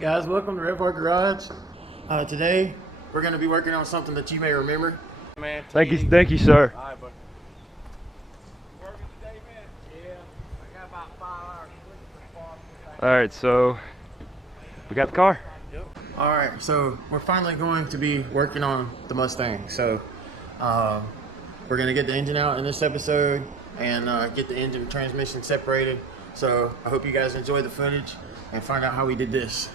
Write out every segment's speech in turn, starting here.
Guys, welcome to Red Bar Garage. Today we're going to be working on something that you may remember. Man, thank you, sir. All right, buddy. Working today, man? Yeah, I got about 5 hours. All right, so we got the car. Yep. All right, so we're finally going to be working on the Mustang. So we're going to get the engine out in this episode and get the engine and transmission separated. So I hope you guys enjoy the footage and find out how we did this.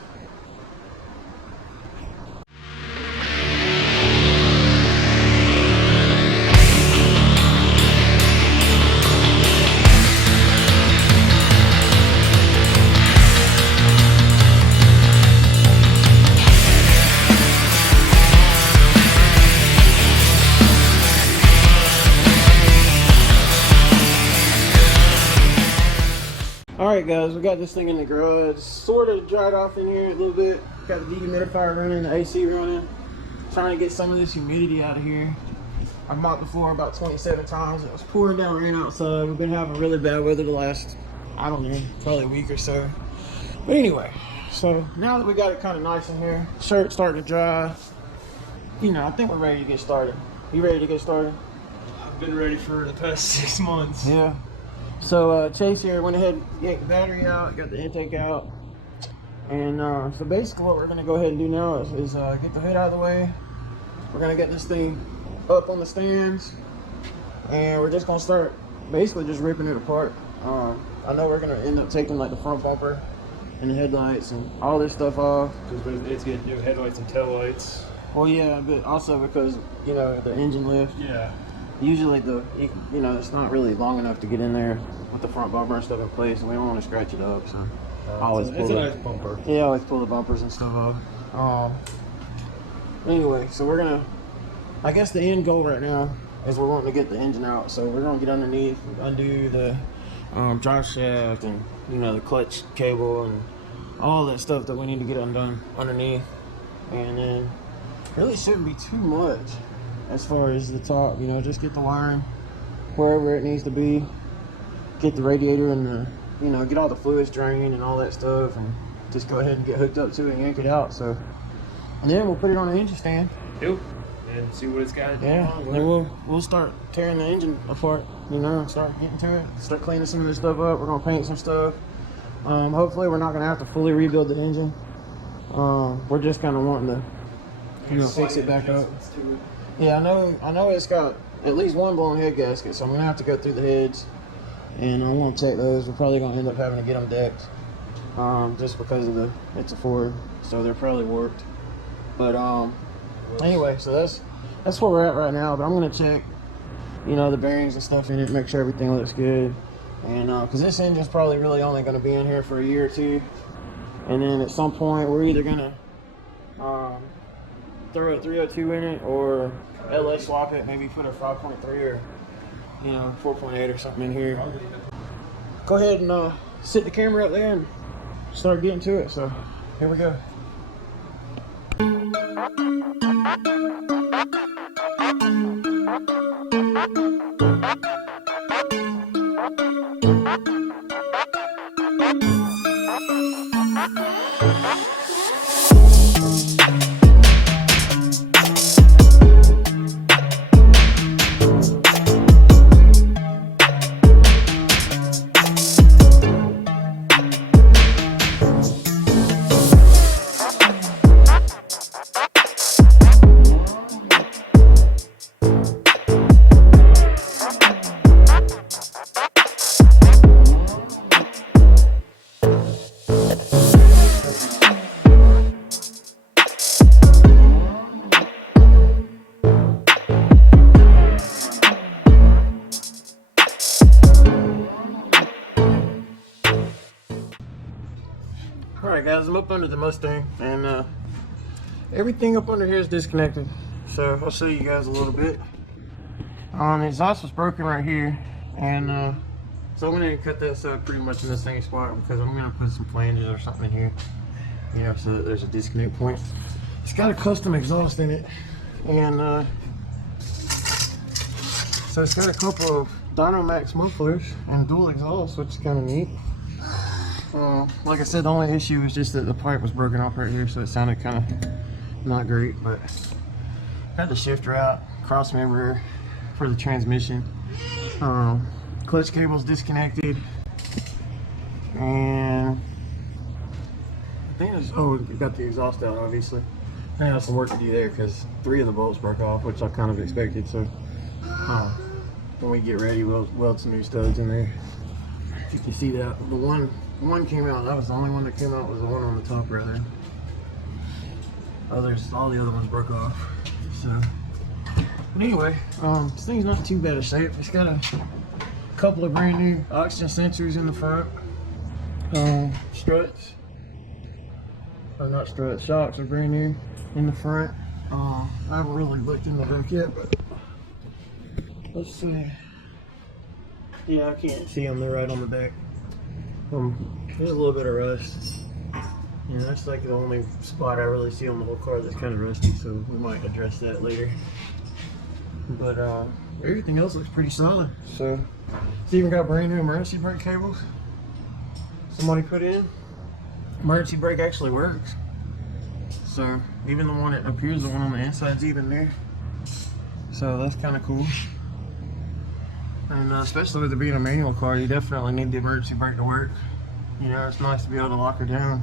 Alright guys, we got this thing in the garage, sort of dried off in here a little bit. Got the dehumidifier running, the AC running. Trying to get some of this humidity out of here. I've mopped the floor about 27 times. It was pouring down rain outside. We've been having really bad weather the last, I don't know, probably a week or so. But anyway, so now that we got it kind of nice in here, shirt's starting to dry. You know, I think we're ready to get started. You ready to get started? I've been ready for the past 6 months. Yeah. So Chase here went ahead and yanked the battery out, got the intake out. And so basically what we're gonna go ahead and do now is get the hood out of the way. We're gonna get this thing up on the stands and we're just gonna start basically just ripping it apart. I know we're gonna end up taking like the front bumper and the headlights and all this stuff off. Because it's getting new headlights and taillights. Well, yeah, but also because, you know, the engine lift. Yeah. Usually you know, it's not really long enough to get in there with the front bumper and stuff in place, and we don't want to scratch it up, so It's a nice bumper. yeah, I always pull the bumpers and stuff off. Anyway, so we're gonna, I guess the end goal right now is we're wanting to get the engine out, so we're gonna get underneath, undo the drive shaft and, you know, the clutch cable and all that stuff that we need to get undone underneath. And then really shouldn't be too much as far as the top, you know, just get the wiring wherever it needs to be, get the radiator and the, you know, get all the fluids drained and all that stuff, and just go ahead and get hooked up to it and yank it out. So, and then we'll put it on the engine stand. Yep. And see what it's got. Yeah, and then we'll start tearing the engine apart, you know, start getting to it, start cleaning some of this stuff up. We're gonna paint some stuff. Hopefully we're not gonna have to fully rebuild the engine. We're just kind of wanting to, you know, fix it back up. Yeah, I know it's got at least one blown head gasket, so I'm gonna have to go through the heads, and I want to check those. We're probably gonna end up having to get them decked, just because of it's a Ford, so they're probably warped. But anyway, so that's where we're at right now. But I'm gonna check, you know, the bearings and stuff in it, make sure everything looks good, and because this engine's probably really only gonna be in here for a year or two, and then at some point we're either gonna throw a 302 in it or LS swap it, maybe put a 5.3 or, you know, 4.8 or something in here. Go ahead and sit the camera up there and start getting to it. So here we go. Alright guys, I'm up under the Mustang, and everything up under here is disconnected, so I'll show you guys a little bit. The exhaust was broken right here, and so I'm going to cut this up pretty much in the same spot, because I'm going to put some flanges or something in here, you know, so that there's a disconnect point. It's got a custom exhaust in it, and so it's got a couple of Dynomax mufflers and dual exhaust, which is kind of neat. Like I said, the only issue was just that the pipe was broken off right here, so it sounded kind of not great. But had the shifter out, cross member for the transmission, clutch cable's disconnected, and I think it's, oh, we got the exhaust out obviously. I have some work to do there because 3 of the bolts broke off, which I kind of expected. So when we get ready, we'll weld some new studs in there. If you can see that, the one came out. That was the only one that came out, was the one on the top right there. All the other ones broke off. So, but anyway, this thing's not too bad a shape. It's got a couple of brand new oxygen sensors in the front. Struts, or not struts, shocks are brand new in the front. I haven't really looked in the back yet, but let's see. Yeah, I can't see them. They're right on the back. There's a little bit of rust. Yeah, that's like the only spot I really see on the whole car that's kind of rusty, so we might address that later. But everything else looks pretty solid. So it's even got brand new emergency brake cables somebody put in. Emergency brake actually works. So even the one that appears, the one on the inside's even there. So that's kind of cool. And especially with it being a manual car, you definitely need the emergency brake to work. You know, it's nice to be able to lock her down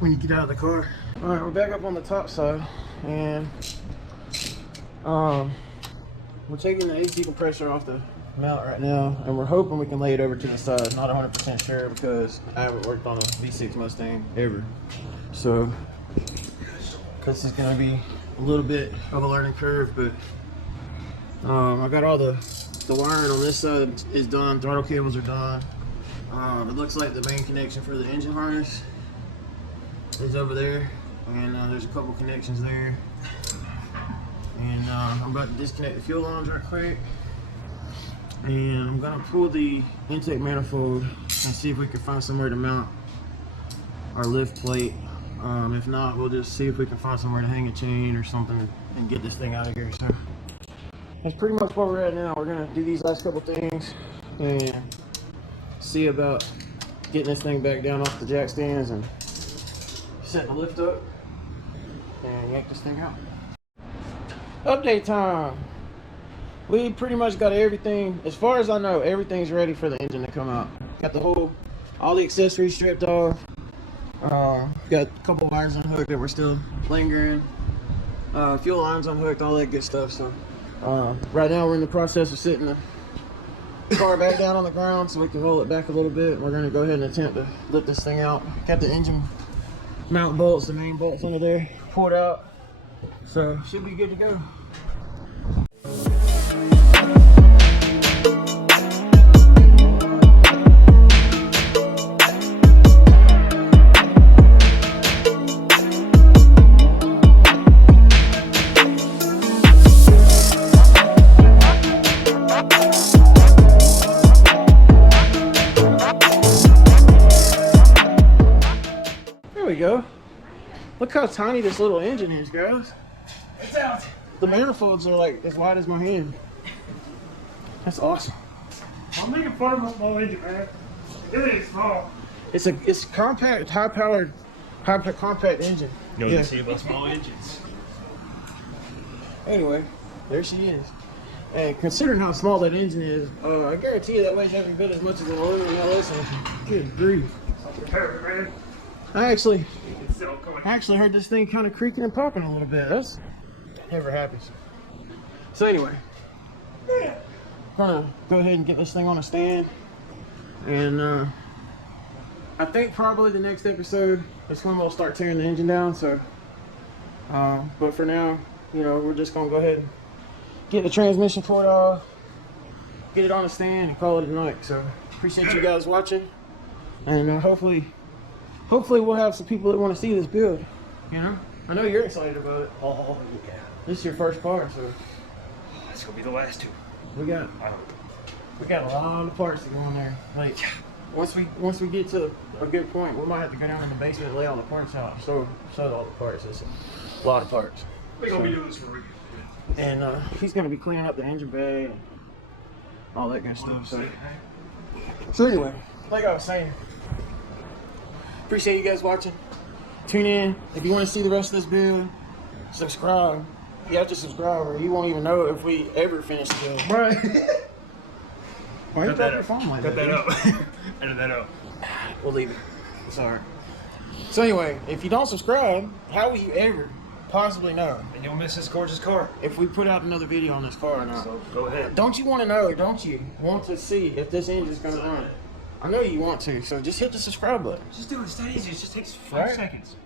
when you get out of the car. All right, we're back up on the top side, and we're taking the AC compressor off the mount right now, and we're hoping we can lay it over to the side. Not 100% sure because I haven't worked on a V6 Mustang ever. So this is gonna be a little bit of a learning curve, but I got all the wiring on this side is done. Throttle cables are done. It looks like the main connection for the engine harness is over there, and there's a couple connections there. And I'm about to disconnect the fuel lines right quick, and I'm gonna pull the intake manifold and see if we can find somewhere to mount our lift plate. If not, we'll just see if we can find somewhere to hang a chain or something and get this thing out of here. So that's pretty much where we're at now. We're gonna do these last couple things and see about getting this thing back down off the jack stands and setting the lift up and yank this thing out. Update time. We pretty much got everything, as far as I know, everything's ready for the engine to come out. Got all the accessories stripped off. Got a couple wires unhooked that we're still lingering. Fuel lines unhooked, all that good stuff. So right now we're in the process of sitting the car back down on the ground so we can roll it back a little bit. We're gonna go ahead and attempt to lift this thing out. Got the engine mount bolts, the main bolts under there, pulled out. So should be good to go. There we go. Look how tiny this little engine is, guys. It's out. The manifolds are like as wide as my hand. That's awesome. I'm making fun of my small engine, man. It ain't small. It's compact, high-powered, compact engine. You know what they say about small engines. Anyway, there she is. And considering how small that engine is, I guarantee you that weighs every bit as much as an aluminum LS engine. Good grief. Man. I actually It's still going. heard this thing kind of creaking and popping a little bit. That's never happens. So anyway, Yeah. gonna go ahead and get this thing on a stand, and I think probably the next episode is when we'll start tearing the engine down. So, but for now, you know, we're just gonna go ahead and get the transmission port off, get it on a stand, and call it a night. So appreciate you guys watching, and hopefully we'll have some people that want to see this build. You know, I know you're excited about it. Oh, yeah. This is your first car, so It's gonna be the last two. we got a lot of parts to go in there. Like once we get to a good point, we might have to go down in the basement and lay all the parts out. Show all the parts. It's a lot of parts. We're gonna be doing this for you. And he's gonna be cleaning up the engine bay and all that good stuff. So anyway, like I was saying, appreciate you guys watching. Tune in. If you want to see the rest of this build, subscribe. You have to subscribe or you won't even know if we ever finish the build. Right. Why you Cut drop that your up. phone like Cut that? that dude? up. Edit that out. We'll leave it. It's alright. So anyway, if you don't subscribe, how will you ever possibly know And you'll miss this gorgeous car. if we put out another video on this car or not? So go ahead. Don't you want to know, don't you want to see if this engine's going to run? I know you want to, so just hit the subscribe button. Just do it. It's that easy. It just takes 5 Right. seconds.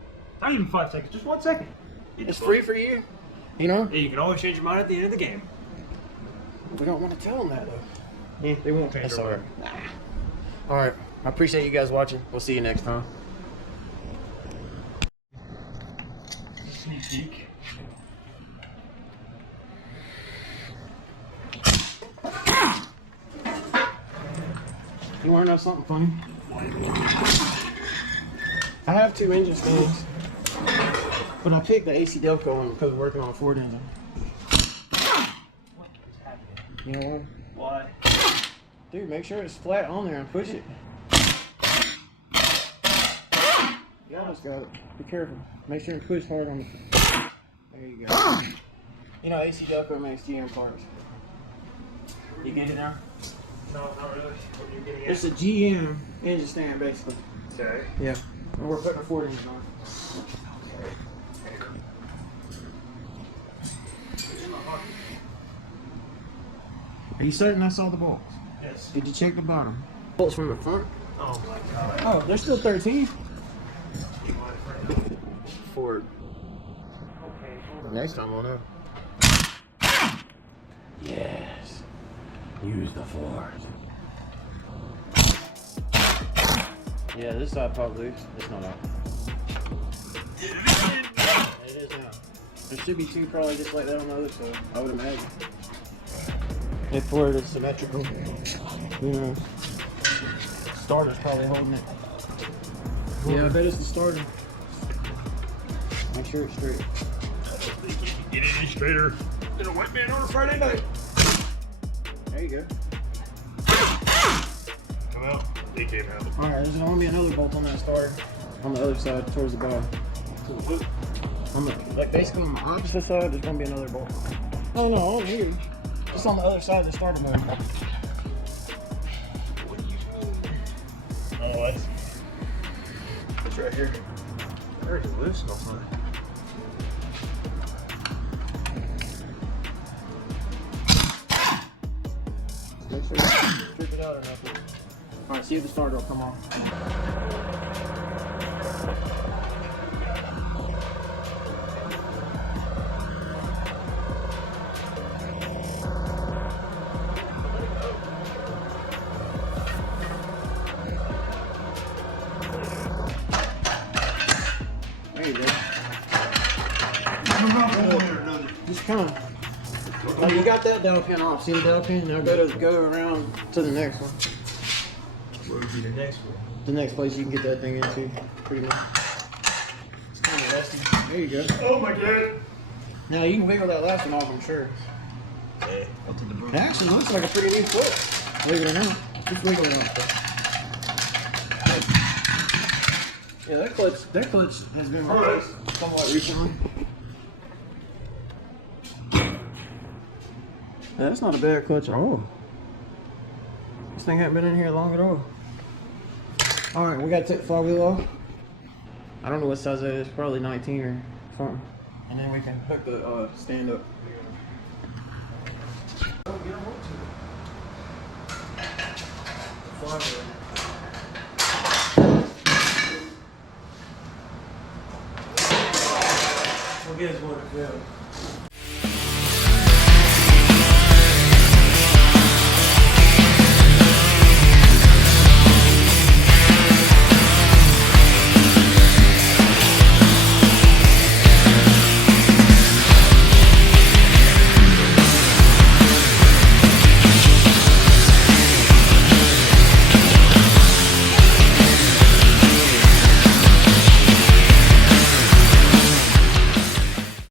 Not even 5 seconds. Just 1 second. It's free for you, you know? Yeah, you can always change your mind at the end of the game. We don't want to tell them that though. Yeah, they won't change That's their alright. mind. Alright, I appreciate you guys watching. We'll see you next time. Sneak peek. You want to know something funny? I have 2 engine stands, but I picked the AC Delco one because we're working on a Ford engine. You know Why? what? Dude, make sure it's flat on there and push it. You almost got it. Be careful. Make sure you push hard on the... There you go. You know, AC Delco makes GM parts. You get it now? No, not really. What are you getting It's a GM engine stand, basically. Okay. Yeah. And we're putting a Ford engine on. Are you certain I saw the bolts? Yes. Did you check the bottom? Bolts from the front? Oh my god. Oh, they're still 13. Ford. Okay. Next time we'll know. Yes. Use the Ford. Yeah, this side popped loose. It's not out. It is now. There should be 2 probably just like that on the other side, I would imagine. If Ford is symmetrical, you know, starter's probably holding it. Yeah, I bet it's the starter. Make sure it's straight. Get it any straighter than a wet man on a Friday night. There you go. Come out. They came out. Alright, there's going to be another bolt on that starter. On the other side, towards the bottom. On the, like basically on the opposite side, there's going to be another bolt. Oh no, on here. Just on the other side of the starter motor. Oh, I see. It's right here. Very loose, no fun. Make sure you strip it out or nothing. Alright, see if the starter will come on. There you go. Just kind of. Like you got that dowel pin off. See the dowel pin? Now go around to the next one. Where would be the next one? The next place you can get that thing into, pretty much. It's kind of rusty. There you go. Oh my god. Now you can wiggle that last one off, I'm sure. Hey, I'll take the broom. It actually looks like a pretty new foot. Believe it or not. Just wiggle it off. Yeah, that clutch has been replaced somewhat recently. Yeah, that's not a bad clutch at all. This thing hasn't been in here long at all. Alright, we gotta take the flywheel off. I don't know what size that is, probably 19 or something. And then we can hook the stand up. We'll get us one to fill.